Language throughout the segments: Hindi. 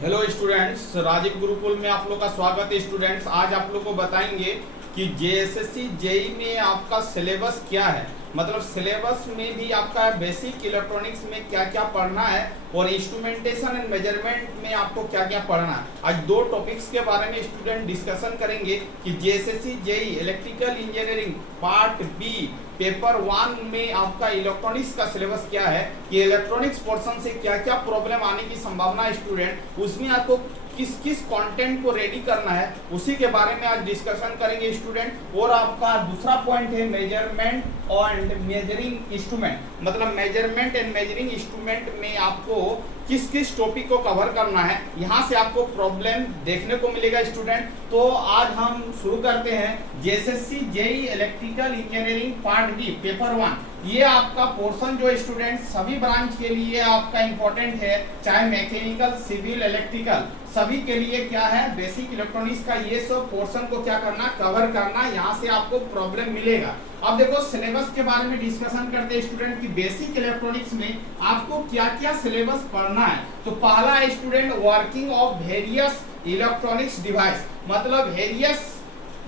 हेलो स्टूडेंट्स, राजीव गुरुकुल में आप लोग का स्वागत है। स्टूडेंट्स, आज आप लोग को बताएंगे कि जेएसएससी जेई में आपका सिलेबस क्या है। मतलब सिलेबस में भी आपका बेसिक इलेक्ट्रॉनिक्स में क्या क्या पढ़ना है और इंस्ट्रूमेंटेशन एंड मेजरमेंट में आपको क्या क्या पढ़ना है। आज दो टॉपिक्स के बारे में स्टूडेंट डिस्कशन करेंगे कि JSSC JE electrical engineering part B paper 1 में आपका इलेक्ट्रॉनिक्स का सिलेबस क्या है, कि इलेक्ट्रॉनिक्स पोर्शन से क्या क्या प्रॉब्लम आने की संभावना है स्टूडेंट, उसमें आपको किस किस कंटेंट को रेडी करना है, उसी के बारे में आज डिस्कशन करेंगे स्टूडेंट। और आपका दूसरा पॉइंट है मेजरमेंट एंड मेजरिंग इंस्ट्रूमेंट। मतलब मेजरमेंट एंड मेजरिंग इंस्ट्रूमेंट में आपको किस किस टॉपिक को कवर करना है, यहाँ से आपको प्रॉब्लम देखने को मिलेगा स्टूडेंट। तो आज हम शुरू करते हैं JSSC JE electrical engineering part B paper 1। ये आपका पोर्शन जो स्टूडेंट सभी ब्रांच के लिए आपका इंपॉर्टेंट है, चाहे मैकेनिकल, सिविल, इलेक्ट्रिकल, सभी के लिए क्या है, बेसिक इलेक्ट्रॉनिक्स का ये सब पोर्शन को क्या करना, कवर करना। यहाँ से आपको प्रॉब्लम मिलेगा। अब देखो सिलेबस के बारे में डिस्कशन करते हैं स्टूडेंट की बेसिक इलेक्ट्रॉनिक्स में आपको क्या क्या सिलेबस पढ़ना है। तो पहला है student working of various electronics device. मतलब वेरियस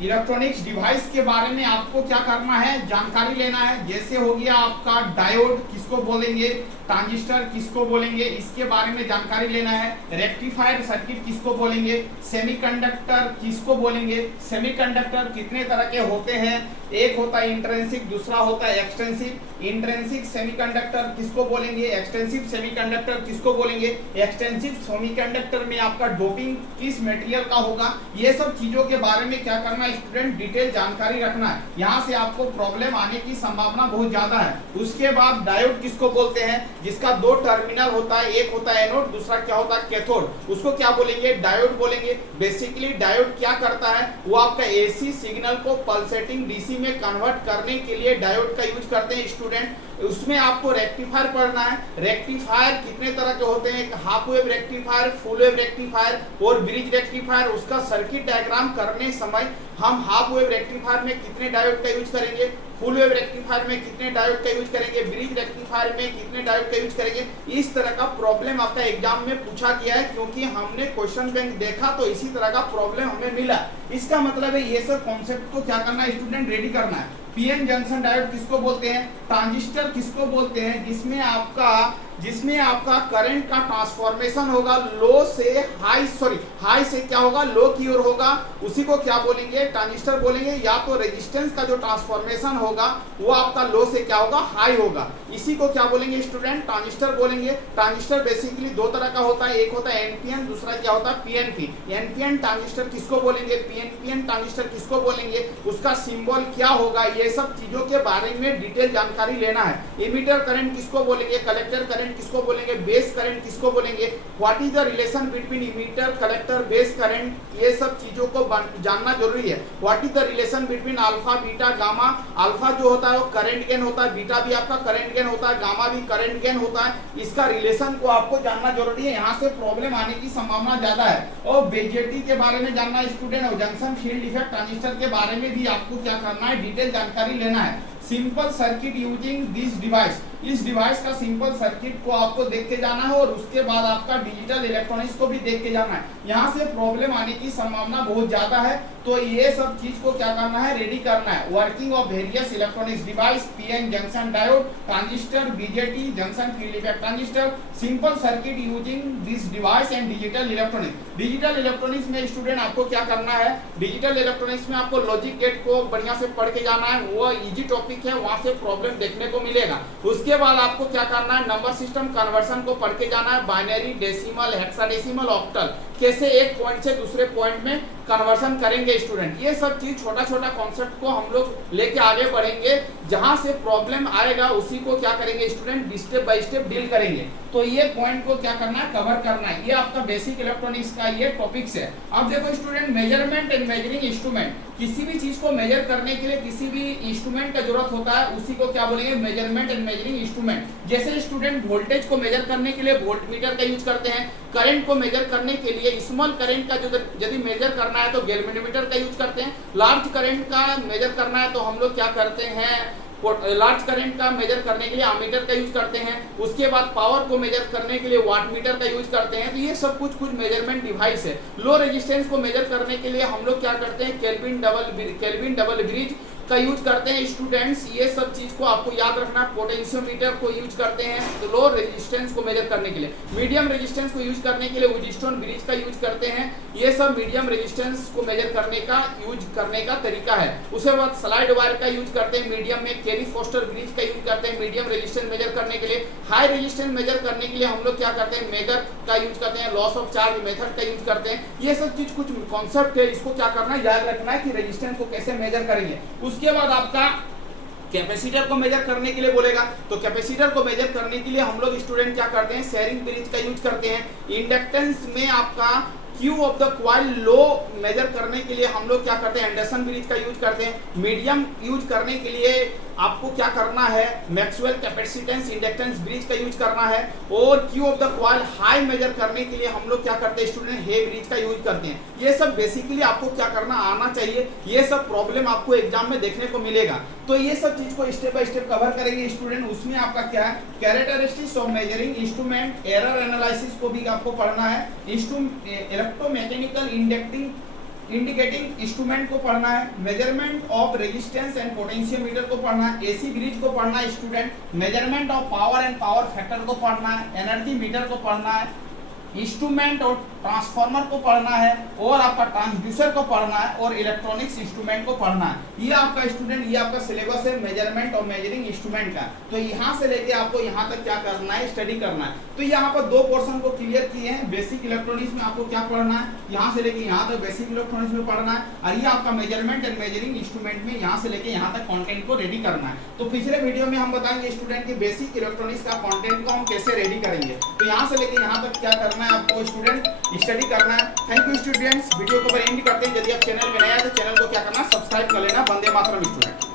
इलेक्ट्रॉनिक्स डिवाइस के बारे में आपको क्या करना है, जानकारी लेना है। जैसे हो गया आपका डायोड किसको बोलेंगे, ट्रांजिस्टर किसको बोलेंगे, इसके बारे में जानकारी लेना है। रेक्टिफायर सर्किट किसको बोलेंगे, सेमीकंडक्टर किसको बोलेंगे, सेमीकंडक्टर कितने तरह के होते हैं, एक होता है इंट्रिंसिक, दूसरा होता है एक्सटेंसिव। इंट्रिंसिक सेमीकंडक्टर किसको बोलेंगे, एक्सटेंसिव सेमीकंडक्टर किसको बोलेंगे, एक्सटेंसिव सेमीकंडक्टर में आपका डोपिंग किस मटेरियल का होगा। ये सब चीजों के बारे में क्या करना है स्टूडेंट, डिटेल जानकारी रखना है। यहाँ से आपको प्रॉब्लम आने की संभावना बहुत ज्यादा है। उसके बाद डायोड किसको बोलते हैं, जिसका दो टर्मिनल होता है, एक होता है एनोड, दूसरा क्या होता है कैथोड, उसको क्या बोलेंगे, डायोड बोलेंगे। बेसिकली डायोड क्या करता है, वो आपका एसी सिग्नल को पल्सेटिंग डीसी में कन्वर्ट करने के लिए डायोड का यूज करते हैं स्टूडेंट। उसमें आपको रेक्टिफायर पढ़ना है। रेक्टिफायर कितने तरह के होते हैं, half wave rectifier, full wave rectifier और ब्रिज रेक्टिफायर। उसका सर्किट डायग्राम करने समय हम हाफ वेव रेक्टिफायर में कितने डायोड का यूज करेंगे, फुल वेव रेक्टिफायर में कितने डायोड का यूज करेंगे, ब्रिज रेक्टिफायर में कितने डायोड का यूज करेंगे। इस तरह का प्रॉब्लम आपका एग्जाम में पूछा गया है, क्योंकि हमने क्वेश्चन बैंक देखा तो इसी तरह का प्रॉब्लम हमें मिला। इसका मतलब है ये सब कॉन्सेप्ट को क्या करना है स्टूडेंट, रेडी करना है। पीएन जंक्शन डायोड किसको बोलते हैं, ट्रांजिस्टर किसको बोलते हैं, जिसमें आपका करंट का ट्रांसफॉर्मेशन होगा लो से हाई, हाई से क्या होगा, लो की ओर होगा, उसी को क्या बोलेंगे, ट्रांजिस्टर बोलेंगे। या तो रेजिस्टेंस का जो ट्रांसफॉर्मेशन होगा वो आपका लो से क्या होगा, हाई होगा, इसी को क्या बोलेंगे स्टूडेंट, ट्रांजिस्टर बोलेंगे। ट्रांजिस्टर बेसिकली दो तरह का होता है, एक होता है एनपीएन, दूसरा क्या होता है पीएनपी। एनपीएन ट्रांजिस्टर किसको बोलेंगे, पीएनपीएन ट्रांजिस्टर किसको बोलेंगे, उसका सिंबल क्या होगा, ये सब चीजों के बारे में डिटेल जानकारी लेना है। इमीटर करंट किसको बोलेंगे, कलेक्टर करंट किसको बोलेंगे, बेस करंट किसको बोलेंगे, what is the relation between emitter, collector, base current, ये सब चीजों को जानना जरूरी है। What is the relation between alpha, beta, gamma. Alpha जो होता है वो करंट गेन होता है, बीटा भी आपका करंट गेन होता है, गामा भी करंट गेन होता है। इसका रिलेशन को आपको जानना जरूरी है, यहाँ से प्रॉब्लम आने की संभावना ज्यादा है। और बीजेटी के बारे में जानना स्टूडेंट, और जंक्शन फील्ड इफेक्ट ट्रांजिस्टर के बारे में भी आपको क्या करना है, डिटेल जानकारी लेना है। Simple circuit using this device, इस डिवाइस का सिंपल सर्किट को आपको देख के जाना है, और उसके बाद आपका डिजिटल इलेक्ट्रॉनिक्स को भी देख के जाना है। यहाँ से प्रॉब्लम आने की संभावना बहुत ज्यादा है, तो ये सब चीज को क्या करना है, रेडी करना है। Working of various electronics device, PN junction diode, transistor, BJT, junction field effect transistor, simple circuit using this device and digital electronics. Digital electronics में स्टूडेंट आपको क्या करना है, डिजिटल इलेक्ट्रॉनिक्स में आपको लॉजिक गेट को बढ़िया से पढ़ के जाना है, वो इजी टॉपिक है, वहां से प्रॉब्लम देखने को मिलेगा। उसके बाद आपको क्या करना है, नंबर सिस्टम कन्वर्शन को पढ़ के जाना है, बाइनरी, डेसिमल, हेक्साडेसिमल, ऑक्टल, कैसे एक पॉइंट से दूसरे पॉइंट में कन्वर्शन करेंगे स्टूडेंट। ये सब चीज छोटा छोटा कॉन्सेप्ट को हम लोग लेके आगे बढ़ेंगे, जहां से प्रॉब्लम आएगा उसी को क्या करेंगे student, step by step deal करेंगे। तो ये पॉइंट को क्या करना है, कवर करना है। ये आपका बेसिक इलेक्ट्रॉनिक्स का ये टॉपिक्स है। अब देखो student, measurement and measuring instrument, किसी भी चीज को मेजर करने के लिए किसी भी इंस्ट्रूमेंट का जरूरत होता है, उसी को क्या बोलेंगे, मेजरमेंट एंड मेजरिंग इंस्ट्रूमेंट। जैसे स्टूडेंट वोल्टेज को मेजर करने के लिए वोल्टमीटर का यूज करते हैं, करंट को मेजर करने के लिए स्मॉल करंट का जो यदि मेजर करना है तो गैल्वेनोमीटर का यूज करते हैं, लार्ज करंट का मेजर करना है तो हम लोग क्या करते हैं, लार्ज करंट का मेजर करने के लिए एमीटर का यूज करते हैं, उसके बाद पावर को मेजर करने के लिए वाटमीटर का यूज करते हैं। तो ये सब कुछ मेजरमेंट डिवाइस है। लो रेजिस्टेंस को मेजर करने के लिए हम लोग क्या करते हैं, केल्विन डबल ब्रिज का यूज करते हैं स्टूडेंट्स। ये सब चीज को आपको याद रखना। पोटेंशियोमीटर को यूज करते हैं तो लो रेजिस्टेंस को मेजर करने के लिए। मीडियम रेजिस्टेंस को यूज करने के लिए वुडस्टोन ब्रिज का यूज करते हैं। ये सब मीडियम रेजिस्टेंस को मेजर करने का तरीका है। उसके बाद स्लाइड वायर का यूज करते हैं मीडियम में। कैरी फोस्टर ब्रिज का यूज करते हैं मीडियम रेजिस्टेंस मेजर करने के लिए। हाई रेजिस्टेंस मेजर करने के लिए हम लोग क्या करते हैं, मेगर का यूज करते हैं, लॉस ऑफ चार्ज मेथड का यूज करते हैं। ये सब चीज कुछ कॉन्सेप्ट है, इसको क्या करना है, याद रखना है कि रेजिस्टेंस को कैसे मेजर करेंगे। उसके बाद आपका कैपेसिटर को मेजर करने के लिए बोलेगा, तो कैपेसिटर को मेजर करने के लिए हम लोग स्टूडेंट क्या करते हैं, शेयरिंग ब्रिज का यूज करते हैं। इंडक्टेंस में आपका Q of the coil low measure करने के लिए हम लोग क्या करते हैं, एंडरसन ब्रिज का यूज करते हैं। मीडियम यूज करने के लिए आपको क्या करना है, मैक्सवेल कैपेसिटेंस इंडक्टेंस ब्रिज का यूज करना है। और Q of the coil high measure करने के लिए हम लोग क्या करते हैं स्टूडेंट, हे ब्रिज का यूज करते हैं। ये सब बेसिकली आपको क्या करना आना चाहिए। ये सब प्रॉब्लम आपको एग्जाम में देखने को मिलेगा। तो ये सब चीज को स्टेप बाय स्टेप कवर करेंगे स्टूडेंट। उसमें आपका क्या है, characteristics of measuring instrument, error analysis को भी आपको पढ़ना है। इलेक्ट्रोमैकेनिकल इंडिकेटिंग इंस्ट्रूमेंट को पढ़ना है। Measurement of resistance and potentiometer को पढ़ना है। एसी ब्रिज को पढ़ना है student. Measurement of power and power factor को पढ़ना है। एनर्जी मीटर को पढ़ना है। इंस्ट्रूमेंट और ट्रांसफार्मर को पढ़ना है। और आपका ट्रांसड्यूसर को पढ़ना है। और इलेक्ट्रॉनिक्स इंस्ट्रूमेंट को पढ़ना है। ये आपका स्टूडेंट, ये आपका सिलेबस है मेजरमेंट और मेजरिंग इंस्ट्रूमेंट का। तो यहाँ से लेके आपको यहाँ तक क्या करना है, स्टडी करना है। तो यहाँ पर दो पोर्शन को क्लियर किए हैं। बेसिक इलेक्ट्रॉनिक्स में आपको क्या पढ़ना है, यहाँ से लेके यहाँ तक बेसिक इलेक्ट्रॉनिक्स में पढ़ना है। और ये आपका मेजरमेंट एंड मेजरिंग इंस्ट्रूमेंट में यहाँ से लेके यहाँ तक कंटेंट को रेडी करना है। तो पिछले वीडियो में हम बताएंगे स्टूडेंट की बेसिक इलेक्ट्रॉनिक्स का कंटेंट को हम कैसे रेडी करेंगे। तो यहाँ से लेके यहाँ तक क्या करना है, आपको स्टूडेंट स्टडी करना है। Thank you students. वीडियो को एंड करते हैं। यदि आप चैनल में नया है तो चैनल को क्या करना, सब्सक्राइब कर लेना। वंदे मातरम स्टूडेंट।